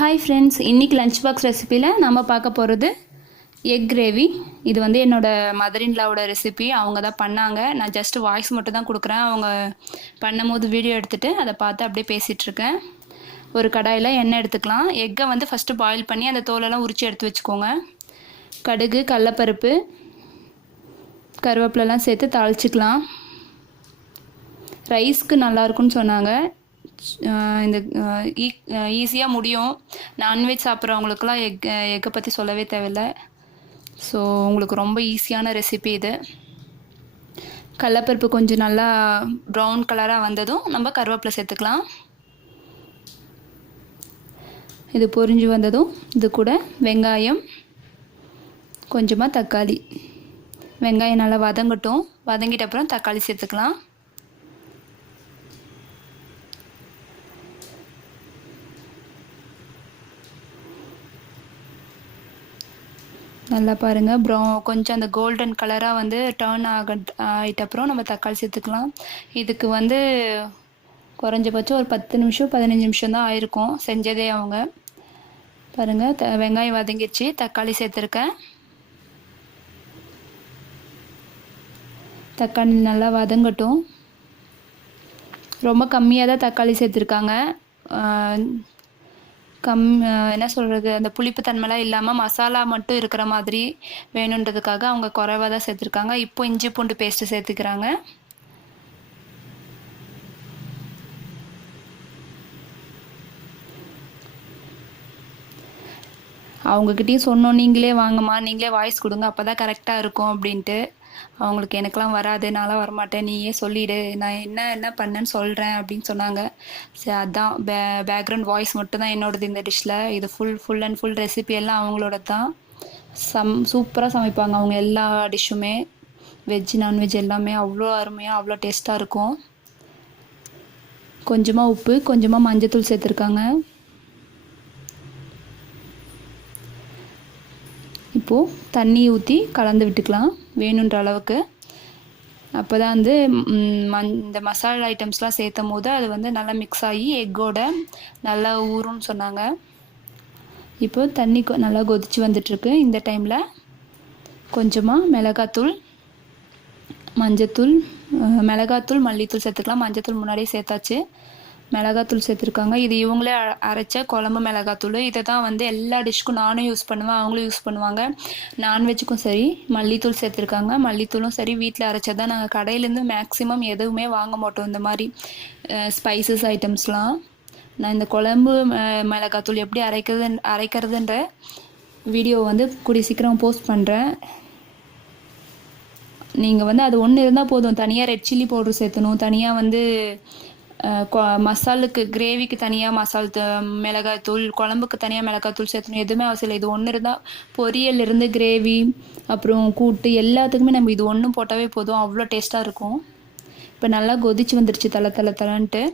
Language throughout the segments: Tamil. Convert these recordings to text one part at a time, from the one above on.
ஹாய் ஃப்ரெண்ட்ஸ், இன்றைக்கி லஞ்ச் பாக்ஸ் ரெசிப்பியில் நம்ம பார்க்க போகிறது எக் கிரேவி. இது வந்து என்னோடய மதர் இன் லாவோட ரெசிபி. அவங்க தான் பண்ணாங்க. நான் ஜஸ்ட்டு வாய்ஸ் மட்டும் தான் கொடுக்குறேன். அவங்க பண்ணும்போது வீடியோ எடுத்துகிட்டு அதை பார்த்து அப்படியே பேசிகிட்ருக்கேன். ஒரு கடாயில் எண்ணெய் எடுத்துக்கலாம். எக்கை வந்து ஃபஸ்ட்டு பாயில் பண்ணி அந்த தோலெல்லாம் உரித்து எடுத்து வச்சுக்கோங்க. கடுகு, கடலப்பருப்பு, கருவேப்பிலெல்லாம் சேர்த்து தாளிச்சிக்கலாம். ரைஸ்க்கு நல்லாயிருக்குன்னு சொன்னாங்க. இந்த ஈஸியாக முடியும். நான்வெஜ் சாப்பிட்றவங்களுக்குலாம் எக்கை பற்றி சொல்லவே தேவையில்லை. ஸோ உங்களுக்கு ரொம்ப ஈஸியான ரெசிபி இது. கடலப்பருப்பு கொஞ்சம் நல்லா ப்ரௌன் கலராக வந்ததும் நம்ம கருவேப்பிலை சேர்த்துக்கலாம். இது பொரிஞ்சு வந்ததும் இது கூட வெங்காயம், கொஞ்சமாக தக்காளி. வெங்காயம் நல்லா வதங்கட்டும். வதங்கிட்ட அப்புறம் தக்காளி சேர்த்துக்கலாம். நல்லா பாருங்கள், கொஞ்சம் அந்த கோல்டன் கலராக வந்து டர்ன் ஆகிட்ட அப்புறம் நம்ம தக்காளி சேர்த்துக்கலாம். இதுக்கு வந்து குறைஞ்சபட்சம் ஒரு 10 நிமிஷம் 15 நிமிஷம் தான் ஆயிருக்கும் செஞ்சதே. அவங்க பாருங்கள், வெங்காயம் வதங்கிடுச்சு. தக்காளி சேர்த்துருக்கேன். தக்காளி நல்லா வதங்கட்டும். ரொம்ப கம்மியாக தான் தக்காளி சேர்த்துருக்காங்க. என்ன சொல்கிறது, அந்த புளிப்பு தன்மைலாம் இல்லாமல் மசாலா மட்டும் இருக்கிற மாதிரி வேணுன்றதுக்காக அவங்க குறைவாக தான் சேர்த்துருக்காங்க. இப்போ இஞ்சி பூண்டு பேஸ்ட்டு சேர்த்துக்கிறாங்க. அவங்கக்கிட்டேயும் சொன்னோம், நீங்களே வாங்கம்மா, நீங்களே வாய்ஸ் கொடுங்க, அப்போ தான் கரெக்டாக இருக்கும் அப்படின்ட்டு. அவங்களுக்கு எனக்கெலாம் வராது, நான்லாம் வரமாட்டேன், நீயே சொல்லிவிடு, நான் என்ன பண்ணேன்னு சொல்கிறேன் அப்படின்னு சொன்னாங்க. சரி, அதுதான் பேக்ரவுண்ட் வாய்ஸ் மட்டும் தான் என்னோடது இந்த டிஷ்ஷில். இது ஃபுல் அண்ட் ஃபுல் ரெசிபி எல்லாம் அவங்களோட தான். சூப்பராக சமைப்பாங்க அவங்க. எல்லா டிஷ்ஷுமே வெஜ் நான்வெஜ் எல்லாமே அவ்வளோ அருமையாக அவ்வளோ டேஸ்ட்டாக இருக்கும். கொஞ்சமாக உப்பு, கொஞ்சமாக மஞ்சத்தூள் சேர்த்துருக்காங்க. இப்போது தண்ணி ஊற்றி கலந்து விட்டுக்கலாம் வேணுன்ற அளவுக்கு. அப்போ தான் வந்து இந்த மசாலா ஐட்டம்ஸ்லாம் சேர்த்தும் போது அது வந்து நல்லா மிக்ஸ் ஆகி எக்கோட நல்லா ஊறும்னு சொன்னாங்க. இப்போ தண்ணி நல்லா கொதிச்சு வந்துட்டுருக்கு. இந்த டைமில் கொஞ்சமாக மிளகாத்தூள், மஞ்சத்தூள், மிளகாத்தூள், மல்லித்தூள் சேர்த்துக்கலாம். மஞ்சத்தூள் முன்னாடியே சேர்த்தாச்சு. மிளகாத்தூள் சேர்த்துருக்காங்க. இது இவங்களே அரைச்ச குழம்பு மிளகாத்தூள். இதை தான் வந்து எல்லா டிஷ்க்கும் நானும் யூஸ் பண்ணுவேன், அவங்களும் யூஸ் பண்ணுவாங்க. நான்வெஜ்ஜுக்கும் சரி மல்லித்தூள் சேர்த்துருக்காங்க. மல்லித்தூளும் சரி வீட்டில் அரைச்சதான். நாங்கள் கடையிலேருந்து மேக்ஸிமம் எதுவுமே வாங்க மாட்டோம் இந்த மாதிரி ஸ்பைசஸ் ஐட்டம்ஸ்லாம். நான் இந்த குழம்பு மிளகாத்தூள் எப்படி அரைக்கிறதுன்ற வீடியோ வந்து கூடிய சீக்கிரம் போஸ்ட் பண்ணுறேன். நீங்கள் வந்து அது ஒன்று இருந்தால் போதும். தனியாக ரெட் சில்லி பவுடர் சேர்த்தணும், தனியாக வந்து மசாலுக்கு கிரேவிக்கு தனியாக மிளகாய்த்தூள், குழம்புக்கு தனியாக மிளகாய்த்தூள் சேர்த்தணும், எதுவுமே அவசியம் இல்லை. இது ஒன்று இருந்தால் பொரியலிருந்து கிரேவி அப்புறம் கூட்டு எல்லாத்துக்குமே நம்ம இது ஒன்றும் போட்டாவே போதும், அவ்வளோ டேஸ்ட்டாக இருக்கும். இப்போ நல்லா கொதிச்சு வந்துடுச்சு தலன்ட்டு.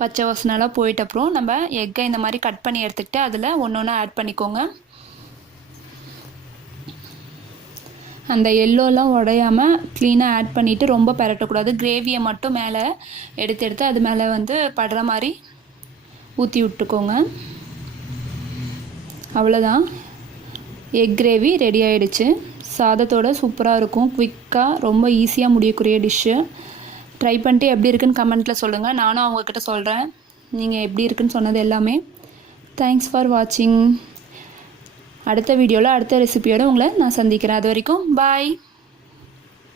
பச்சை வாசனைலாம் போயிட்ட அப்புறம் நம்ம எக்கை இந்த மாதிரி கட் பண்ணி எடுத்துக்கிட்டு அதில் ஒன்று ஆட் பண்ணிக்கோங்க. அந்த எல்லோலாம் உடையாமல் க்ளீனாக ஆட் பண்ணிவிட்டு ரொம்ப பரட்டக்கூடாது. கிரேவியை மட்டும் மேலே எடுத்து அது மேலே வந்து படுற மாதிரி ஊற்றி விட்டுக்கோங்க. அவ்வளோதான், எக் கிரேவி ரெடி ஆகிடுச்சு. சாதத்தோட சூப்பராக இருக்கும், குவிக்காக ரொம்ப ஈஸியாக முடியக்கூடிய டிஷ்ஷு. ட்ரை பண்ணிட்டு எப்படி இருக்குன்னு கமெண்ட்டில் சொல்லுங்கள். நானும் அவங்கக்கிட்ட சொல்கிறேன் நீங்கள் எப்படி இருக்குன்னு சொன்னது எல்லாமே. தேங்க்ஸ் ஃபார் வாட்சிங். அடுத்த வீடியோவில் அடுத்த ரெசிபியோடு உங்களை நான் சந்திக்கிறேன். அது வரைக்கும் பாய்.